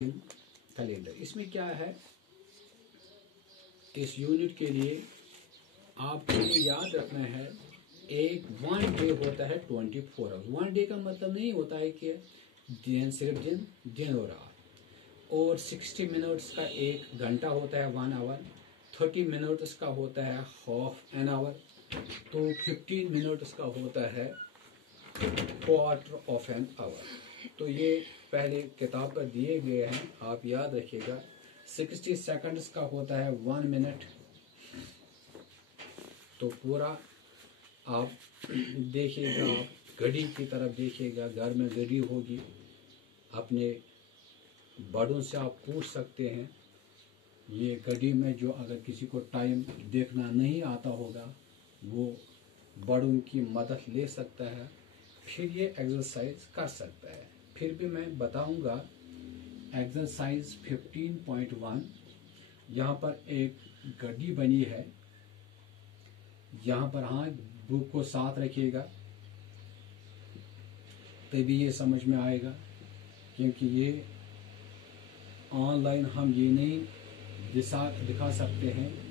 Calendar. इसमें क्या है, इस यूनिट के लिए आपको ये याद रखना है, एक वन डे होता है 24 आवर्स। वन डे का मतलब नहीं होता है कि दिन सिर्फ दिन और रात। और 60 मिनट्स का एक घंटा होता है 1 आवर, 30 मिनट्स का होता है हाफ एन आवर, तो 15 मिनट्स का होता है क्वार्टर ऑफ एन आवर। तो ये पहले किताब पर दिए गए हैं, आप याद रखिएगा। 60 सेकंड्स का होता है 1 मिनट। तो पूरा आप देखिएगा, आप घड़ी की तरफ देखिएगा, घर में घड़ी होगी, अपने बड़ों से आप पूछ सकते हैं। ये घड़ी में जो अगर किसी को टाइम देखना नहीं आता होगा, वो बड़ों की मदद ले सकता है, फिर ये एक्सरसाइज कर सकता है। फिर भी मैं बताऊंगा एक्सरसाइज 15.1। यहाँ पर एक घड़ी बनी है, यहाँ पर हाँ बुक को साथ रखिएगा तभी ये समझ में आएगा, क्योंकि ये ऑनलाइन हम ये नहीं दिखा सकते हैं।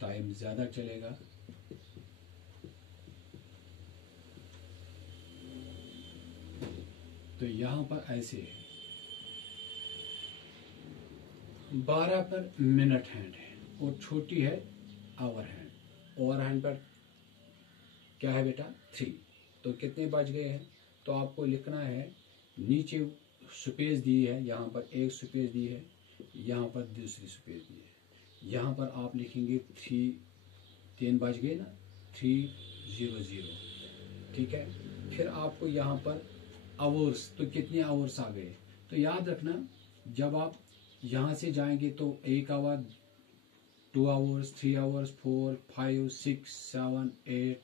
टाइम ज़्यादा चलेगा। तो यहाँ पर ऐसे है, 12 पर मिनट हैंड है और छोटी है आवर हैंड। ओवर हैंड पर क्या है बेटा 3। तो कितने बज गए हैं, तो आपको लिखना है, नीचे स्पेस दी है, यहाँ पर एक स्पेस दी है, यहाँ पर दूसरी स्पेस दी है। यहाँ पर आप लिखेंगे 3 बज गए ना, 3:00। ठीक है। फिर आपको यहाँ पर आवर्स, तो कितने आवर्स आ गए, तो याद रखना जब आप यहाँ से जाएंगे तो 1 आवर, 2 आवर्स, 3 आवर्स, 4, 5, 6, 7, 8,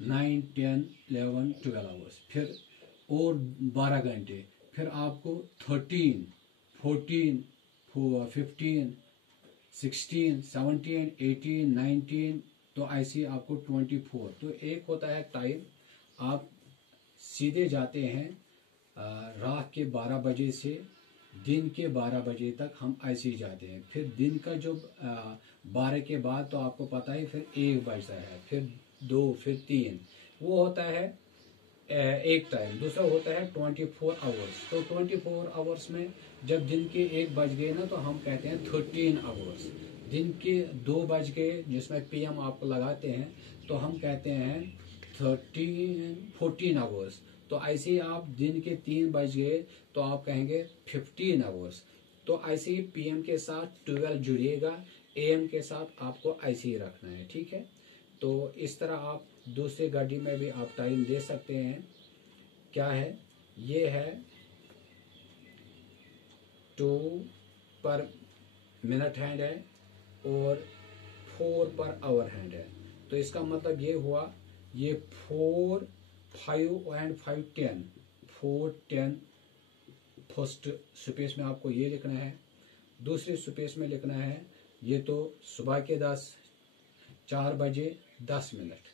9, 10, 11, 12 आवर्स, फिर और 12 घंटे। फिर आपको 13, 14, 15, 16, 17, 18, 19, तो ऐसे आपको 24। तो एक होता है टाइम, आप सीधे जाते हैं रात के 12 बजे से दिन के 12 बजे तक, हम ऐसे ही जाते हैं। फिर दिन का जो 12 के बाद तो आपको पता है फिर 1 बजता है, फिर 2, फिर 3, वो होता है एक टाइम। दूसरा होता है 24 आवर्स। तो 24 आवर्स में जब दिन के 1 बज गए ना, तो हम कहते हैं 13 आवर्स। दिन के 2 बज गए, जिसमें पीएम आपको लगाते हैं, तो हम कहते हैं 14 आवर्स। तो ऐसे ही आप दिन के 3 बज गए तो आप कहेंगे 15 आवर्स। तो ऐसे ही पीएम के साथ 12 जुड़िएगा, एएम के साथ आपको ऐसे ही रखना है। ठीक है। तो इस तरह आप दूसरी घड़ी में भी आप टाइम दे सकते हैं। क्या है, ये है 2 पर मिनट हैंड है और 4 पर आवर हैंड है। तो इसका मतलब ये हुआ, ये 4, 5 एंड 5, 10, 4, 10। फर्स्ट स्पेस में आपको ये लिखना है, दूसरी स्पेस में लिखना है, ये तो सुबह के 4 बजे 10 मिनट,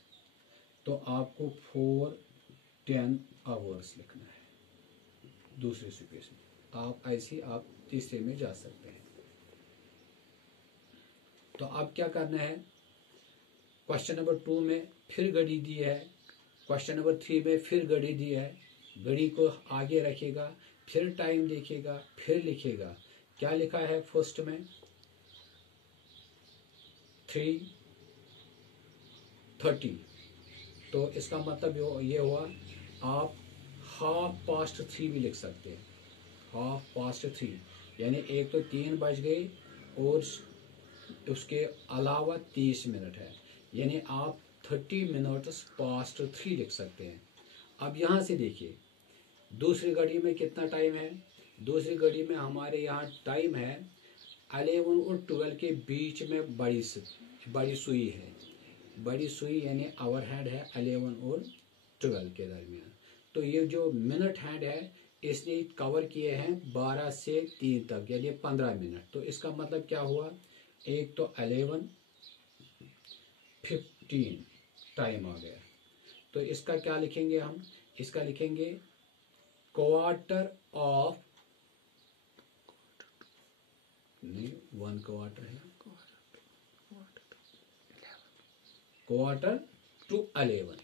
तो आपको 4, 10 आवर्स लिखना है दूसरे स्पेस में। आप ऐसे आप तीसरे में जा सकते हैं। तो अब क्या करना है, क्वेश्चन नंबर 2 में फिर घड़ी दी है, क्वेश्चन नंबर 3 में फिर घड़ी दी है। घड़ी को आगे रखेगा, फिर टाइम देखेगा, फिर लिखेगा। क्या लिखा है फर्स्ट में 3:30, तो इसका मतलब ये हुआ, आप 3:30 भी लिख सकते हैं। 3:30 यानी एक तो 3 बज गए और उसके अलावा 30 मिनट है, यानी आप 30 मिनट्स पास्ट 3 लिख सकते हैं। अब यहाँ से देखिए दूसरी घड़ी में कितना टाइम है। दूसरी घड़ी में हमारे यहाँ टाइम है 11 और 12 के बीच में बड़ी सुई है। बड़ी सुई यानी आवर हैंड है 11 और 12 के दरमियान। तो ये जो मिनट हैंड है, इसने कवर किए हैं 12 से 3 तक, यानी 15 मिनट। तो इसका मतलब क्या हुआ, एक तो 11, 15, टाइम आ गया। तो इसका क्या लिखेंगे हम? इसका लिखेंगे क्वार्टर ऑफ, नहीं 1 क्वार्टर है, क्वार्टर टू 11,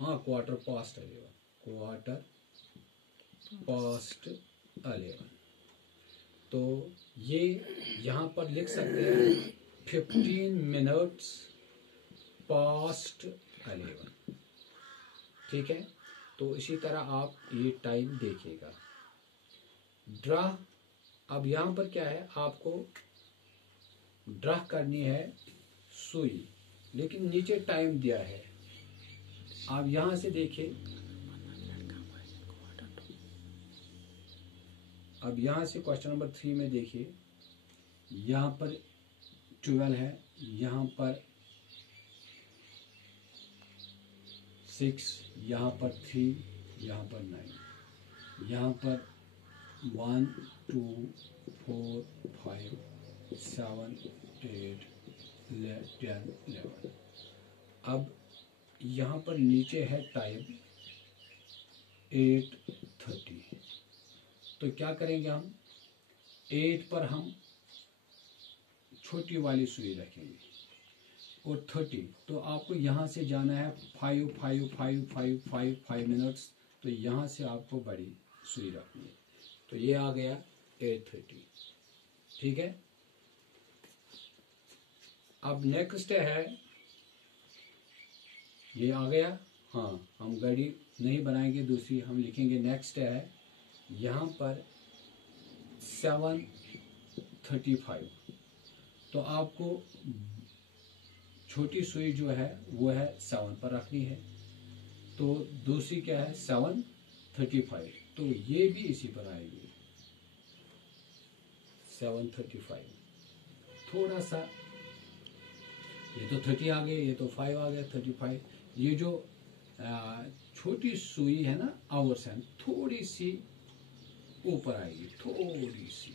हाँ क्वार्टर पास्ट 11, क्वार्टर पास्ट 11। तो ये यहाँ पर लिख सकते हैं 15 मिनट्स पास्ट 11, ठीक है। तो इसी तरह आप ये टाइम देखिएगा। ड्रा, अब यहाँ पर क्या है, आपको ड्रा करनी है सुई, लेकिन नीचे टाइम दिया है। आप यहाँ से देखिए, अब यहाँ से क्वेश्चन नंबर 3 में देखिए, यहाँ पर 12 है, यहाँ पर 6, यहाँ पर 3, यहाँ पर 9, यहाँ पर 1 2 4 5 7 8 10 11। अब यहाँ पर नीचे है टाइम 8:30। तो क्या करेंगे हम, 8 पर हम छोटी वाली सुई रखेंगे और 30, तो आपको यहाँ से जाना है 5 मिनट्स, तो यहाँ से आपको बड़ी सुई रखनी है। तो ये आ गया 8:30, ठीक है। अब नेक्स्ट है, ये आ गया, हाँ हम घड़ी नहीं बनाएंगे, दूसरी हम लिखेंगे। नेक्स्ट है यहाँ पर 7:35, तो आपको छोटी सुई जो है वो है 7 पर रखनी है। तो दूसरी क्या है 7:35, तो ये भी इसी पर आएगी 7:35। थोड़ा सा, ये तो 30 आ गए, ये तो 5 आ गया, 35। ये जो छोटी सुई है ना, आवर्स है, थोड़ी सी ऊपर आएगी, थोड़ी सी।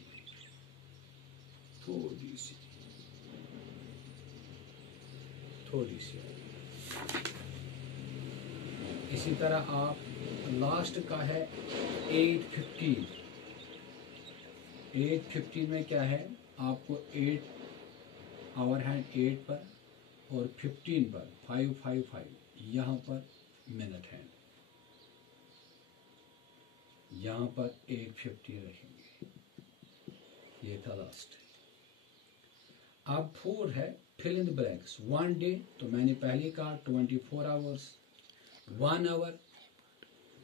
इसी तरह आप लास्ट का है 8:15। 8:15 में क्या है, आपको 8 आवर हैंड 8 पर और 15 पर 5 यहाँ पर मिनट हैंड, यहाँ पर 8:15 रखेंगे। ये था लास्ट। अब 4 है fill in the blanks. 1 day, तो मैंने पहले कहा 24 आवर्स। 1 आवर,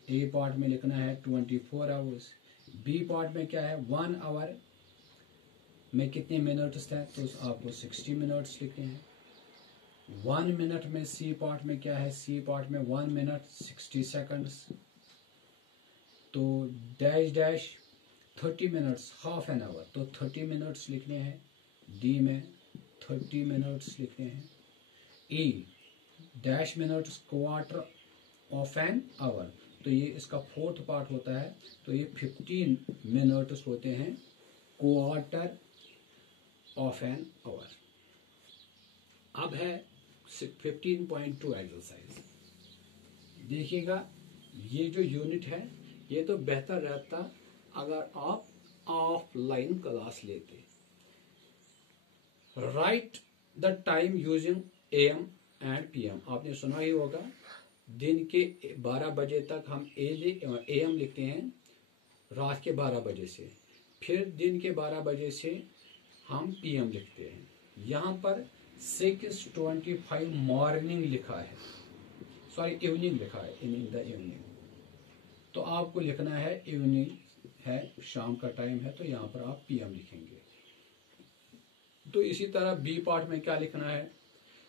ए पार्ट में लिखना है 24 आवर्स। बी पार्ट में क्या है, 1 आवर में कितने मिनट्स हैं, तो आपको 60 मिनट्स लिखने हैं। 1 मिनट में सी पार्ट में क्या है, सी पार्ट में 1 मिनट 60 सेकंड्स। तो dash dash 30 minutes, half an hour, तो 30 मिनट्स लिखने हैं। डी में 30 मिनट्स लिखने हैं। ई dash minutes quarter of an hour, तो ये इसका 4th पार्ट होता है, तो ये 15 मिनट्स होते हैं क्वार्टर ऑफ एन आवर। अब है 15.2 एक्सरसाइज। देखिएगा, ये जो यूनिट है ये तो बेहतर रहता अगर आप ऑफलाइन क्लास लेते। Right the time using AM and PM। आपने सुना ही होगा, दिन के 12 बजे तक हम AM लिखते हैं, रात के 12 बजे से, फिर दिन के 12 बजे से हम PM लिखते हैं। यहाँ पर 6:25 मॉर्निंग लिखा है, सॉरी इवनिंग लिखा है, इन द इवनिंग। तो आपको लिखना है इवनिंग है, शाम का टाइम है, तो यहाँ पर आप PM लिखेंगे। तो इसी तरह बी पार्ट में क्या लिखना है,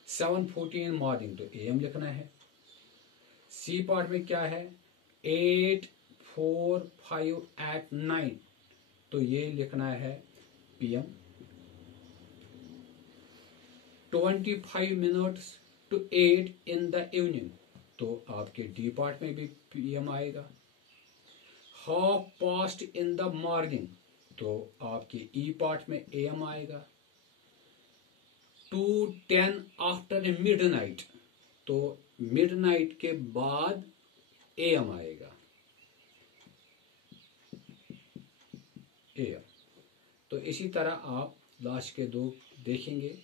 7:40 मॉर्निंग, तो AM लिखना है। सी पार्ट में क्या है, 8:45 एट नाइट, तो ये लिखना है PM। 25 minutes to 8 in the evening, तो आपके डी पार्ट में भी PM आएगा। Half past in the morning, तो आपके ई पार्ट में AM आएगा। टू 10 आफ्टर मिडनाइट, तो मिडनाइट के बाद AM आएगा, AM। तो इसी तरह आप लास्ट के दो देखेंगे।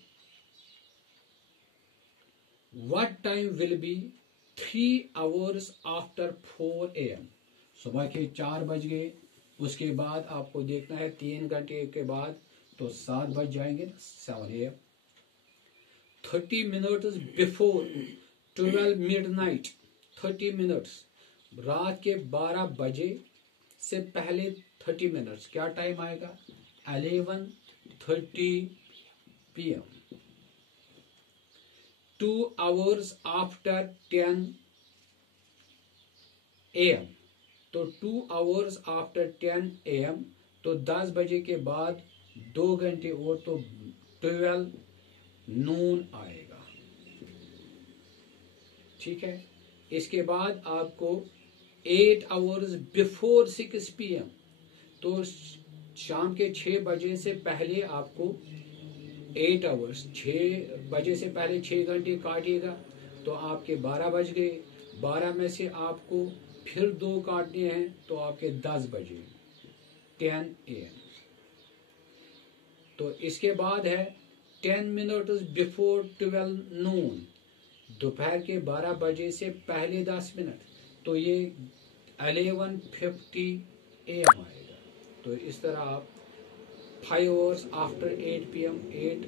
What time will be 3 hours after 4 AM? सुबह के 4 बज गए, उसके बाद आपको देखना है 3 घंटे के बाद, तो 7 बज जाएंगे, 7 AM। 30 minutes before 12 midnight, 30 minutes, रात के 12 बजे से पहले 30 मिनट्स, क्या टाइम आएगा? 11:30 PM। 2 hours after 10 AM, तो 2 hours after 10 AM, तो 10 बजे के बाद 2 घंटे और, तो 12 नून आएगा। ठीक है। इसके बाद आपको 8 hours before 6 PM, तो शाम के 6 बजे से पहले आपको 8 hours, 6 बजे से पहले 6 घंटे काटिएगा, तो आपके 12 बज गए। 12 में से आपको फिर 2 काटने हैं, तो आपके 10 बजे, 10 AM। तो इसके बाद है 10 minutes before 12 noon, दोपहर के 12 बजे से पहले 10 मिनट, तो ये 11:50 AM आएगा। तो इस तरह आप 5 hours after 8 PM, 8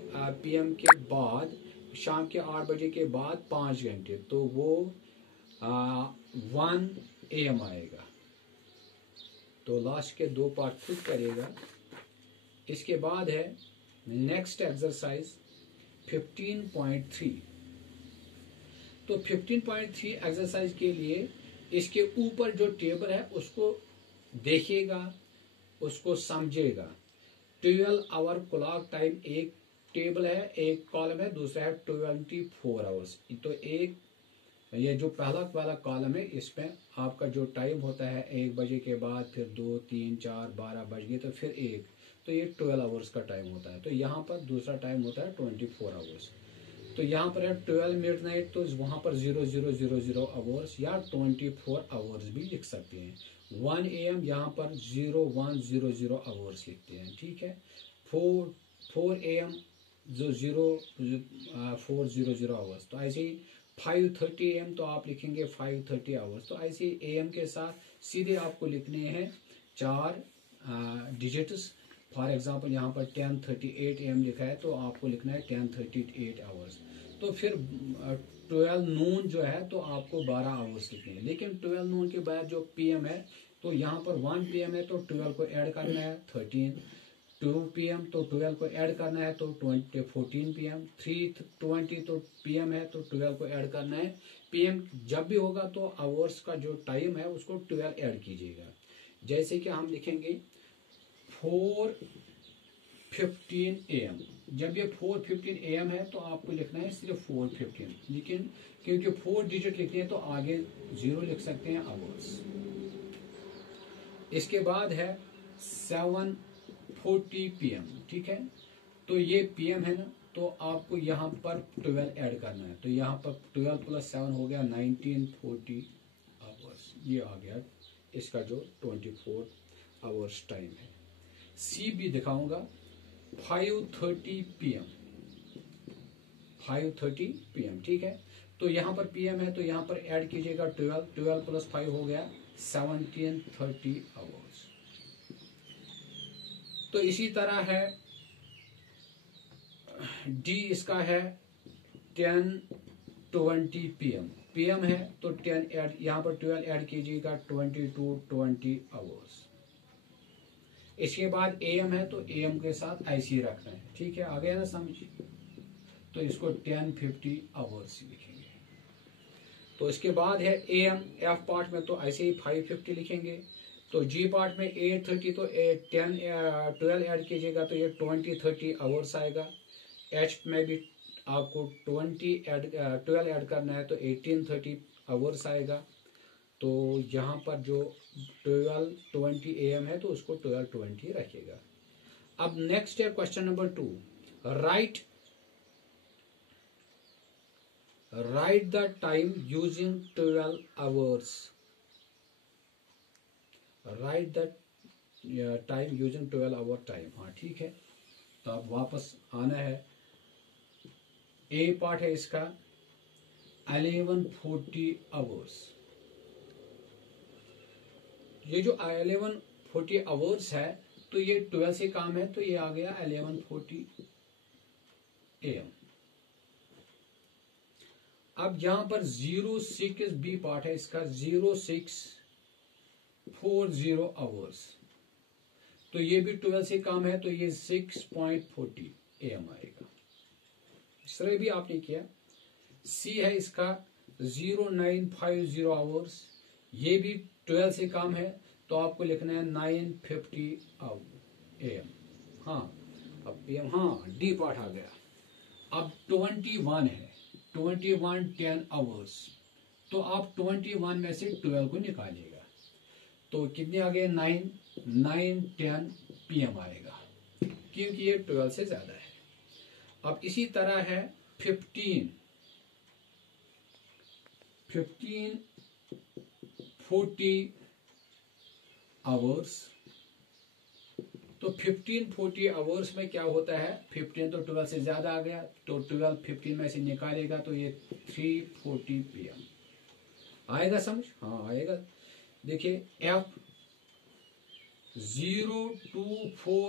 PM के बाद, शाम के 8 बजे के बाद 5 घंटे, तो वो 1 AM आएगा। तो लास्ट के 2 पार्ट खुद करेगा। इसके बाद है नेक्स्ट एक्सरसाइज 15.3। तो 15.3 एक्सरसाइज के लिए इसके ऊपर जो टेबल है उसको देखिएगा, उसको समझेगा। 12 आवर क्लॉक टाइम एक टेबल है, एक कॉलम है, दूसरा है 24 आवर्स। तो एक ये जो पहला वाला कॉलम है, इसमें आपका जो टाइम होता है 1 बजे के बाद, फिर 2, 3, 4, 12 बज गए, तो फिर 1, तो ये 12 आवर्स का टाइम होता है। तो यहाँ पर दूसरा टाइम होता है 24 आवर्स। तो यहाँ पर है 12 मिडनाइट, तो वहाँ पर 0000 आवर्स या 24 आवर्स भी लिख सकते हैं। 1 AM यहाँ पर 0100 आवर्स लिखते हैं। ठीक है। 4 AM जो 0400 आवर्स, तो ऐसे ही 5:30 AM, तो आप लिखेंगे 5:30 आवर्स। तो ऐसे ही AM के साथ सीधे आपको लिखने हैं 4 डिजिट्स। फॉर एग्जाम्पल यहाँ पर 10:38 AM लिखा है, तो आपको लिखना है 10:38 आवर्स। तो फिर 12 नून जो है, तो आपको 12 आवर्स लिखने हैं। लेकिन 12 नून के बाद जो PM है, तो यहाँ पर 1 PM है, तो 12 को ऐड करना है 13। 2 PM, तो 12 को ऐड करना है, तो 14 PM। 3:20 तो PM है, तो 12 को ऐड करना है। PM जब भी होगा तो आवर्स का जो टाइम है उसको 12 ऐड कीजिएगा। जैसे कि हम लिखेंगे 4:15 AM। जब ये 4:15 AM है, तो आपको लिखना है सिर्फ 4:15, लेकिन क्योंकि 4 डिजिट लिखते हैं तो आगे 0 लिख सकते हैं, आवर्स। इसके बाद है 7:40 PM। ठीक है। तो ये PM है ना, तो आपको यहाँ पर 12 ऐड करना है, तो यहाँ पर 12 + 7 हो गया 1940 आवर्स। ये आ गया इसका जो 24 आवर्स टाइम है। C भी दिखाऊंगा 5:30 PM। 5:30 PM। ठीक है। तो यहाँ पर PM है, तो यहाँ पर ऐड कीजिएगा 12 + 5 हो गया 1730 आवर्स। तो इसी तरह है D, इसका है 10:20 PM। PM है, तो 10 ऐड, यहाँ पर 12 ऐड कीजिएगा 2220 आवर्स। इसके बाद AM है, तो AM के साथ ऐसे ही रखना है। ठीक है, आ गया ना समझ? तो इसको 1050 आवर्स लिखेंगे। तो इसके बाद है AM, F पार्ट में तो ऐसे ही 550 लिखेंगे। तो G पार्ट में 830, तो 12 ऐड कीजिएगा, तो ये 2030 आवर्स आएगा। H में भी आपको 12 ऐड करना है, तो 1830 आवर्स आएगा। तो यहाँ पर जो 12:20 AM है, तो उसको 12:20 रखिएगा। अब नेक्स्ट है question number 2। Write write the time using 12 hours, write the time using 12 hour time. हाँ ठीक है, तो अब वापस आना है। ए पार्ट है इसका 1140 आवर्स। ये जो 1140 आवर्स है, तो ये 12 से काम है, तो ये आ गया 1140 AM। अब यहां पर 06 बी पार्ट है इसका 0640 आवर्स, तो ये भी 12 से काम है, तो ये 6.40 AM आएगा। इस तरह भी आपने किया। सी है इसका 0950 आवर्स, ये भी 12 से काम है, तो आपको लिखना है 950 AM। हाँ अब PM, हाँ डी पार्ट आ गया। अब 21 है, 21 10 आवर्स, तो आप 21 में से 12 को निकालिएगा, तो कितने आ गए 9 10 PM आएगा, क्योंकि ये 12 से ज्यादा है। अब इसी तरह है 15 40 आवर्स, तो 1540 आवर्स में क्या होता है, 15 तो 12 से ज्यादा आ गया, तो 12 15 में से निकालेगा, तो ये 340 PM आएगा। समझ? हाँ आएगा। देखिए F 024